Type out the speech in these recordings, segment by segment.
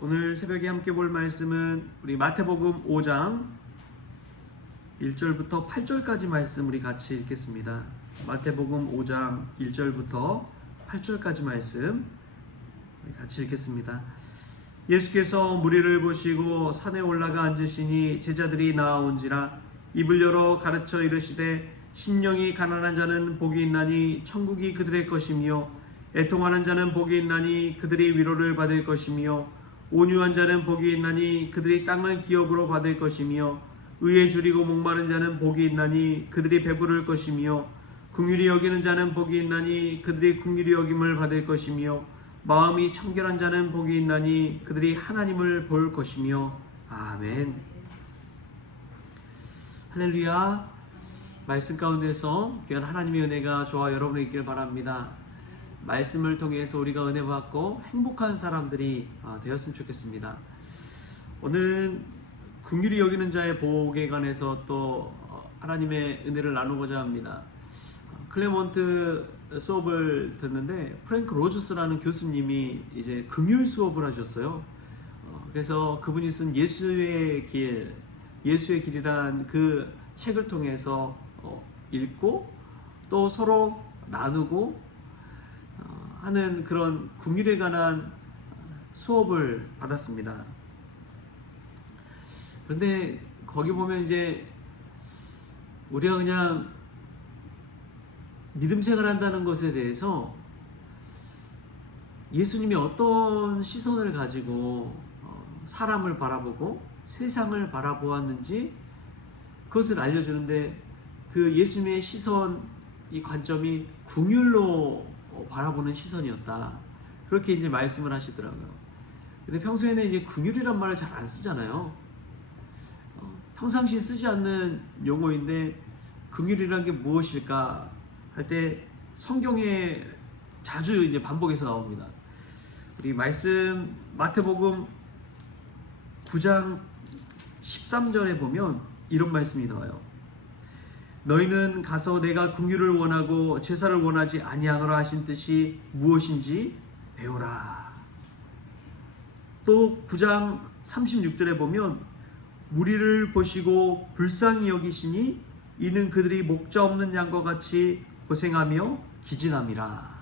오늘 새벽에 함께 볼 말씀은 우리 마태복음 5장 1절부터 8절까지 말씀 우리 같이 읽겠습니다. 마태복음 5장 1절부터 8절까지 말씀 우리 같이 읽겠습니다. 예수께서 무리를 보시고 산에 올라가 앉으시니 제자들이 나아온지라 입을 열어 가르쳐 이르시되 심령이 가난한 자는 복이 있나니 천국이 그들의 것이며 애통하는 자는 복이 있나니 그들이 위로를 받을 것이며 온유한 자는 복이 있나니 그들이 땅을 기업으로 받을 것이며 의에 줄이고 목마른 자는 복이 있나니 그들이 배부를 것이며 긍휼히 여기는 자는 복이 있나니 그들이 긍휼히 여김을 받을 것이며 마음이 청결한 자는 복이 있나니 그들이 하나님을 볼 것이며. 아멘. 할렐루야. 말씀 가운데서 귀한 하나님의 은혜가 저와 여러분에게 있길 바랍니다. 말씀을 통해서 우리가 은혜 받고 행복한 사람들이 되었으면 좋겠습니다. 오늘은 긍휼히 여기는 자의 복에 관해서 또 하나님의 은혜를 나누고자 합니다. 클레몬트 수업을 듣는데 프랭크 로저스라는 교수님이 이제 긍휼 수업을 하셨어요. 그래서 그분이 쓴 예수의 길이란 그 책을 통해서 읽고 또 서로 나누고 하는 그런 긍휼에 관한 수업을 받았습니다. 그런데 거기 보면 이제 우리가 그냥 믿음 생활한다는 것에 대해서 예수님이 어떤 시선을 가지고 사람을 바라보고 세상을 바라보았는지 그것을 알려주는데 그 예수님의 시선, 이 관점이 긍휼로 바라보는 시선이었다. 그렇게 이제 말씀을 하시더라고요. 근데 평소에는 이제 긍휼이란 말을 잘 안 쓰잖아요. 평상시에 쓰지 않는 용어인데 긍휼이란 게 무엇일까 할 때 성경에 자주 이제 반복해서 나옵니다. 우리 말씀 마태복음 9장 13절에 보면 이런 말씀이 나와요. 너희는 가서 내가 긍휼을 원하고 제사를 원하지 아니하노라 하신 뜻이 무엇인지 배우라. 또 9장 36절에 보면 무리를 보시고 불쌍히 여기시니 이는 그들이 목자 없는 양과 같이 고생하며 기진함이라.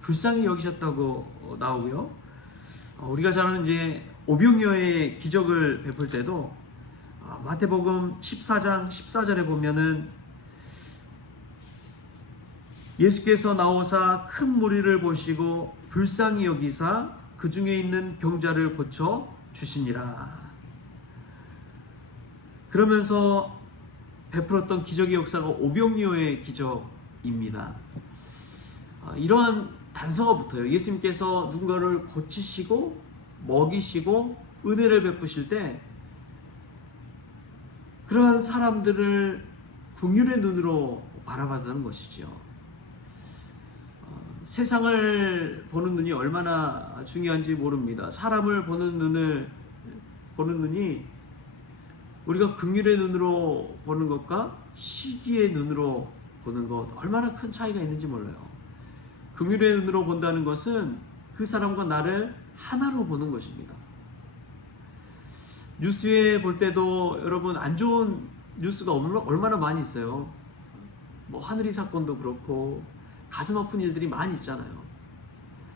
불쌍히 여기셨다고 나오고요. 우리가 잘 아는 이제 오병이어의 기적을 베풀 때도 마태복음 14장 14절에 보면은 예수께서 나오사 큰 무리를 보시고 불쌍히 여기사 그 중에 있는 병자를 고쳐 주시니라. 그러면서 베풀었던 기적의 역사가 오병이어의 기적입니다. 이러한 단서가 붙어요. 예수님께서 누군가를 고치시고 먹이시고 은혜를 베푸실 때 그러한 사람들을 긍휼의 눈으로 바라봐다는 것이죠. 세상을 보는 눈이 얼마나 중요한지 모릅니다. 사람을 보는 눈이 우리가 긍휼의 눈으로 보는 것과 시기의 눈으로 보는 것 얼마나 큰 차이가 있는지 몰라요. 긍휼의 눈으로 본다는 것은 그 사람과 나를 하나로 보는 것입니다. 뉴스에 볼 때도 여러분 안 좋은 뉴스가 얼마나 많이 있어요. 뭐 하늘이 사건도 그렇고 가슴 아픈 일들이 많이 있잖아요.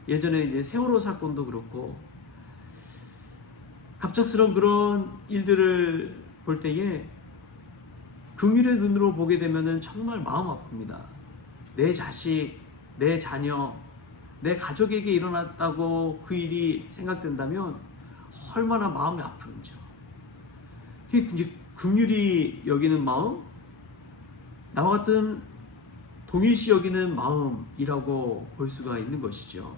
예전에 이제 세월호 사건도 그렇고 갑작스러운 그런 일들을 볼 때에 긍휼의 눈으로 보게 되면은 정말 마음 아픕니다. 내 자식, 내 자녀, 내 가족에게 일어났다고 그 일이 생각된다면 얼마나 마음이 아픈지요. 그게 이제 긍휼히 여기는 마음, 나와 같은 동일시 여기는 마음이라고 볼 수가 있는 것이죠.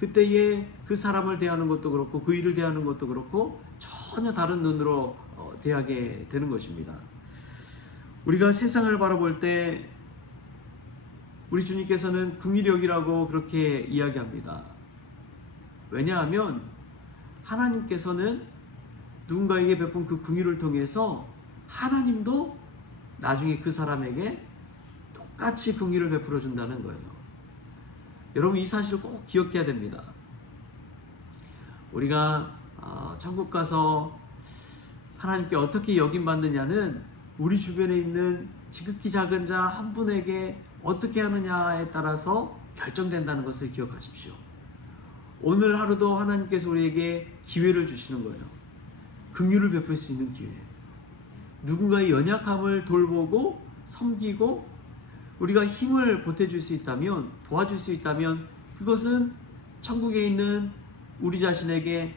그때에 그 사람을 대하는 것도 그렇고 그 일을 대하는 것도 그렇고 전혀 다른 눈으로 대하게 되는 것입니다. 우리가 세상을 바라볼 때 우리 주님께서는 긍휼히 여기라고 그렇게 이야기합니다. 왜냐하면 하나님께서는 누군가에게 베푼 그 긍휼을 통해서 하나님도 나중에 그 사람에게 똑같이 긍휼을 베풀어 준다는 거예요. 여러분 이 사실을 꼭 기억해야 됩니다. 우리가 천국 가서 하나님께 어떻게 여김받느냐는 우리 주변에 있는 지극히 작은 자 한 분에게 어떻게 하느냐에 따라서 결정된다는 것을 기억하십시오. 오늘 하루도 하나님께서 우리에게 기회를 주시는 거예요. 긍휼을 베풀 수 있는 기회. 누군가의 연약함을 돌보고 섬기고 우리가 힘을 보태줄 수 있다면, 도와줄 수 있다면 그것은 천국에 있는 우리 자신에게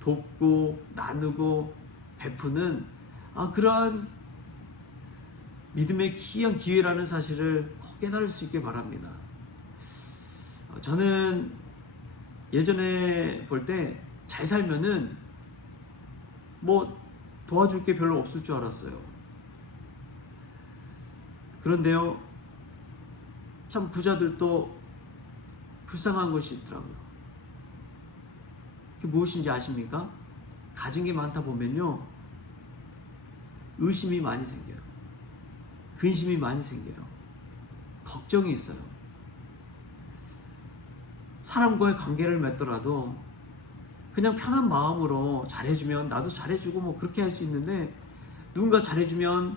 돕고 나누고 베푸는 그러한 믿음의 귀한 기회라는 사실을 꼭 깨달을 수 있게 바랍니다. 저는 예전에 볼 때 잘 살면은 뭐 도와줄 게 별로 없을 줄 알았어요. 그런데요, 참 부자들도 불쌍한 것이 있더라고요. 그게 무엇인지 아십니까? 가진 게 많다 보면요, 의심이 많이 생겨요. 근심이 많이 생겨요. 걱정이 있어요. 사람과의 관계를 맺더라도 그냥 편한 마음으로 잘해주면 나도 잘해주고 뭐 그렇게 할 수 있는데, 누군가 잘해주면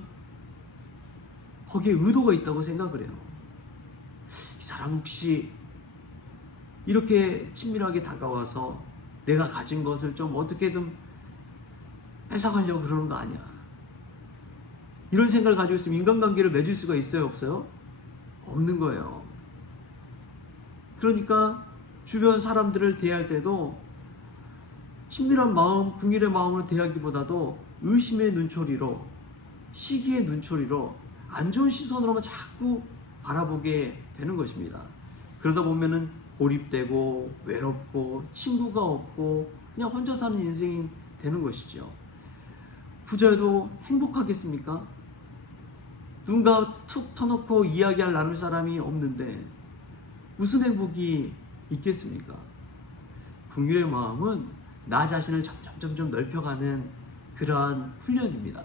거기에 의도가 있다고 생각을 해요. 이 사람 혹시 이렇게 친밀하게 다가와서 내가 가진 것을 좀 어떻게든 뺏어가려고 그러는 거 아니야. 이런 생각을 가지고 있으면 인간관계를 맺을 수가 있어요, 없어요? 없는 거예요. 그러니까 주변 사람들을 대할 때도 친밀한 마음, 긍휼의 마음으로 대하기보다도 의심의 눈초리로, 시기의 눈초리로, 안 좋은 시선으로만 자꾸 바라보게 되는 것입니다. 그러다 보면은 고립되고 외롭고 친구가 없고 그냥 혼자 사는 인생이 되는 것이죠. 부자여도 행복하겠습니까? 누군가 툭 터놓고 이야기할 나눌 사람이 없는데 무슨 행복이 있겠습니까? 긍휼의 마음은 나 자신을 점점 넓혀가는 그러한 훈련입니다.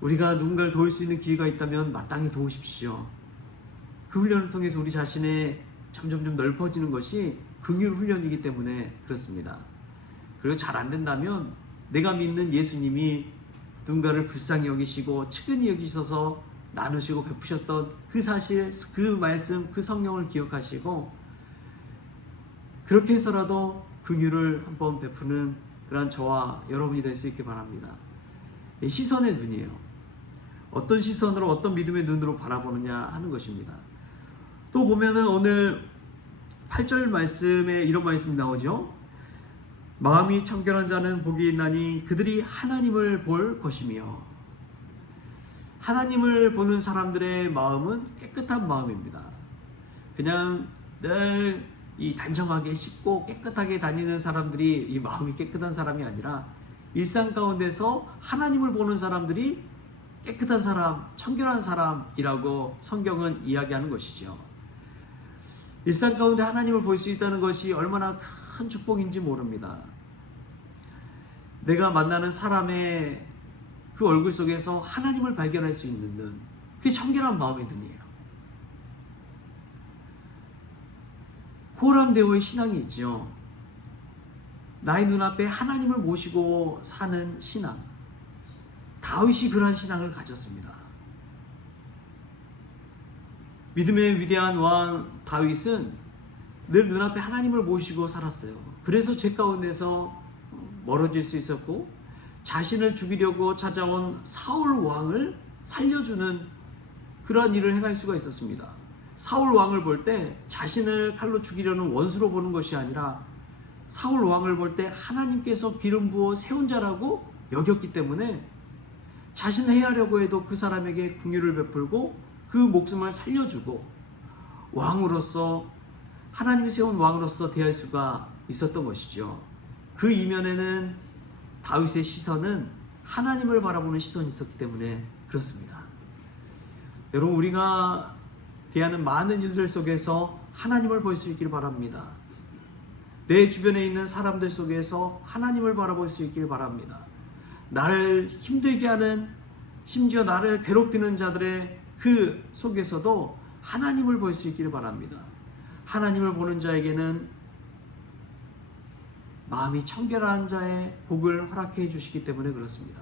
우리가 누군가를 도울 수 있는 기회가 있다면 마땅히 도우십시오. 그 훈련을 통해서 우리 자신의 점점 넓어지는 것이 긍휼 훈련이기 때문에 그렇습니다. 그리고 잘 안 된다면 내가 믿는 예수님이 누군가를 불쌍히 여기시고 측은히 여기셔서 나누시고 베푸셨던 그 사실, 그 말씀, 그 성령을 기억하시고 그렇게 해서라도 긍휼을 한번 베푸는 그런 저와 여러분이 될 수 있게 바랍니다. 시선의 눈이에요. 어떤 시선으로, 어떤 믿음의 눈으로 바라보느냐 하는 것입니다. 또 보면은 오늘 8절 말씀에 이런 말씀이 나오죠. 마음이 청결한 자는 복이 있나니 그들이 하나님을 볼 것이며. 하나님을 보는 사람들의 마음은 깨끗한 마음입니다. 그냥 늘 이 단정하게 씻고 깨끗하게 다니는 사람들이 이 마음이 깨끗한 사람이 아니라 일상 가운데서 하나님을 보는 사람들이 깨끗한 사람, 청결한 사람이라고 성경은 이야기하는 것이죠. 일상 가운데 하나님을 볼 수 있다는 것이 얼마나 큰 축복인지 모릅니다. 내가 만나는 사람의 그 얼굴 속에서 하나님을 발견할 수 있는 눈, 그게 청결한 마음의 눈이에요. 고람대오의 신앙이 있죠. 나의 눈앞에 하나님을 모시고 사는 신앙. 다윗이 그러한 신앙을 가졌습니다. 믿음의 위대한 왕 다윗은 늘 눈앞에 하나님을 모시고 살았어요. 그래서 죄 가운데서 멀어질 수 있었고 자신을 죽이려고 찾아온 사울 왕을 살려주는 그러한 일을 행할 수가 있었습니다. 사울 왕을 볼 때 자신을 칼로 죽이려는 원수로 보는 것이 아니라 사울 왕을 볼 때 하나님께서 기름 부어 세운 자라고 여겼기 때문에 자신을 해하려고 해도 그 사람에게 긍휼을 베풀고 그 목숨을 살려주고 왕으로서, 하나님이 세운 왕으로서 대할 수가 있었던 것이죠. 그 이면에는 다윗의 시선은 하나님을 바라보는 시선이 있었기 때문에 그렇습니다. 여러분, 우리가 대하는 많은 일들 속에서 하나님을 볼 수 있길 바랍니다. 내 주변에 있는 사람들 속에서 하나님을 바라볼 수 있길 바랍니다. 나를 힘들게 하는, 심지어 나를 괴롭히는 자들의 그 속에서도 하나님을 볼 수 있길 바랍니다. 하나님을 보는 자에게는 마음이 청결한 자의 복을 허락해 주시기 때문에 그렇습니다.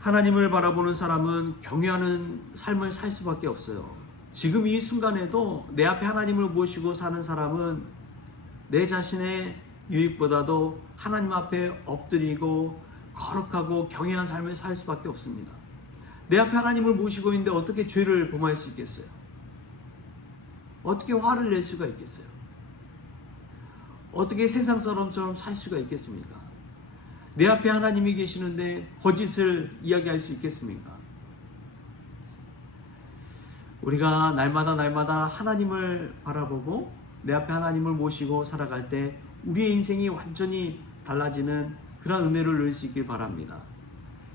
하나님을 바라보는 사람은 경외하는 삶을 살 수밖에 없어요. 지금 이 순간에도 내 앞에 하나님을 모시고 사는 사람은 내 자신의 유익보다도 하나님 앞에 엎드리고 거룩하고 경외한 삶을 살 수밖에 없습니다. 내 앞에 하나님을 모시고 있는데 어떻게 죄를 범할 수 있겠어요? 어떻게 화를 낼 수가 있겠어요? 어떻게 세상 사람처럼 살 수가 있겠습니까? 내 앞에 하나님이 계시는데 거짓을 이야기할 수 있겠습니까? 우리가 날마다 하나님을 바라보고 내 앞에 하나님을 모시고 살아갈 때 우리의 인생이 완전히 달라지는 그런 은혜를 누릴 수 있길 바랍니다.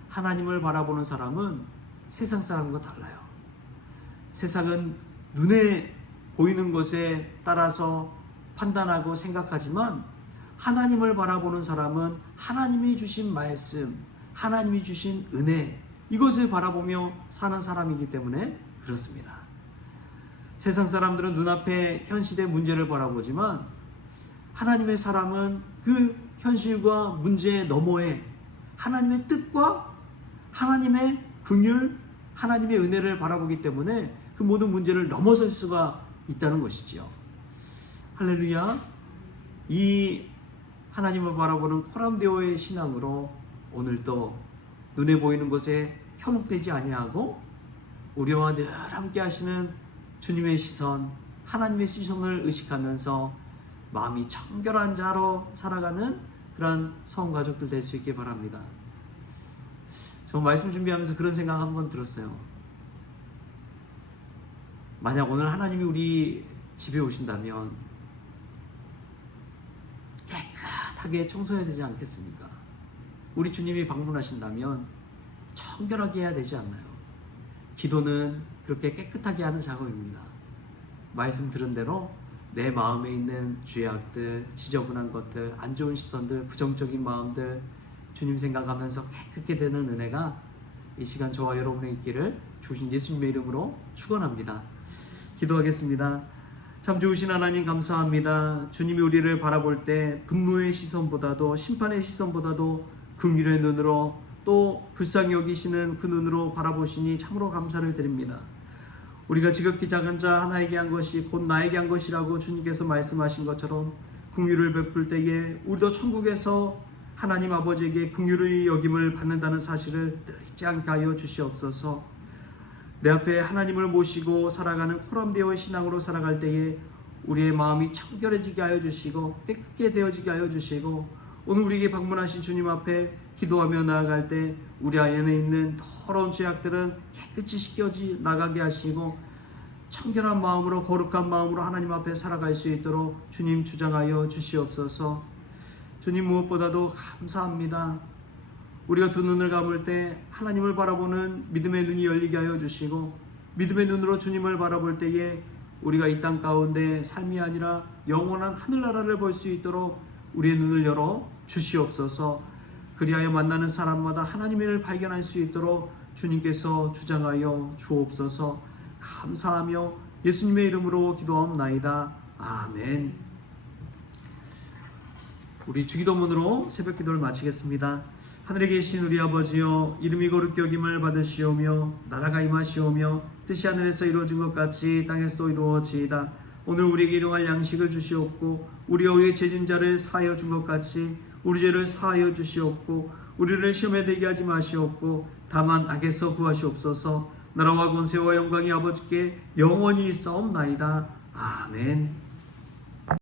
하나님을 바라보는 사람은 세상 사람과 달라요. 세상은 눈에 보이는 것에 따라서 판단하고 생각하지만 하나님을 바라보는 사람은 하나님이 주신 말씀, 하나님이 주신 은혜, 이것을 바라보며 사는 사람이기 때문에 그렇습니다. 세상 사람들은 눈앞에 현실의 문제를 바라보지만 하나님의 사람은 그 현실과 문제 너머에 하나님의 뜻과 하나님의 긍휼, 하나님의 은혜를 바라보기 때문에 그 모든 문제를 넘어설 수가 있다는 것이지요. 할렐루야. 이 하나님을 바라보는 코람데오의 신앙으로 오늘도 눈에 보이는 것에 현혹되지 아니하고 우리와 늘 함께 하시는 주님의 시선, 하나님의 시선을 의식하면서 마음이 청결한 자로 살아가는 그런 성가족들 될 수 있길 바랍니다. 저 말씀 준비하면서 그런 생각 한번 들었어요. 만약 오늘 하나님이 우리 집에 오신다면 깨끗하게 청소해야 되지 않겠습니까? 우리 주님이 방문하신다면 청결하게 해야 되지 않나요? 기도는 그렇게 깨끗하게 하는 작업입니다. 말씀 들은 대로 내 마음에 있는 죄악들, 지저분한 것들, 안 좋은 시선들, 부정적인 마음들 주님 생각하면서 깨끗게 되는 은혜가 이 시간 저와 여러분의 있기를 주신 예수님의 이름으로 축원합니다. 기도하겠습니다. 참 좋으신 하나님 감사합니다. 주님이 우리를 바라볼 때 분노의 시선보다도 심판의 시선보다도 긍휼의 눈으로 또 불쌍히 여기시는 그 눈으로 바라보시니 참으로 감사를 드립니다. 우리가 지극히 작은 자 하나에게 한 것이 곧 나에게 한 것이라고 주님께서 말씀하신 것처럼 긍휼을 베풀 때에 우리도 천국에서 하나님 아버지에게 긍휼의 여김을 받는다는 사실을 늘 잊지 않게 하여 주시옵소서. 내 앞에 하나님을 모시고 살아가는 코람데오의 신앙으로 살아갈 때에 우리의 마음이 청결해지게 하여 주시고 깨끗게 되어지게 하여 주시고 오늘 우리에게 방문하신 주님 앞에 기도하며 나아갈 때 우리 안에 있는 더러운 죄악들은 깨끗이 씻겨지 나가게 하시고 청결한 마음으로 거룩한 마음으로 하나님 앞에 살아갈 수 있도록 주님 주장하여 주시옵소서. 주님 무엇보다도 감사합니다. 우리가 두 눈을 감을 때 하나님을 바라보는 믿음의 눈이 열리게 하여 주시고 믿음의 눈으로 주님을 바라볼 때에 우리가 이 땅 가운데 삶이 아니라 영원한 하늘나라를 볼 수 있도록 우리의 눈을 열어 주시옵소서. 그리하여 만나는 사람마다 하나님을 발견할 수 있도록 주님께서 주장하여 주옵소서. 감사하며 예수님의 이름으로 기도하옵나이다. 아멘. 우리 주기도문으로 새벽 기도를 마치겠습니다. 하늘에 계신 우리 아버지여, 이름이 거룩히 여김을 받으시오며 나라가 임하시오며 뜻이 하늘에서 이루어진 것 같이 땅에서도 이루어지이다. 오늘 우리에게 일용할 양식을 주시옵고 우리가 우리의 죄진 자를 사하여 준 것 같이 우리 죄를 사하여 주시옵고 우리를 시험에 들게 하지 마시옵고 다만 악에서 구하시옵소서. 나라와 권세와 영광이 아버지께 영원히 있사옵나이다. 아멘.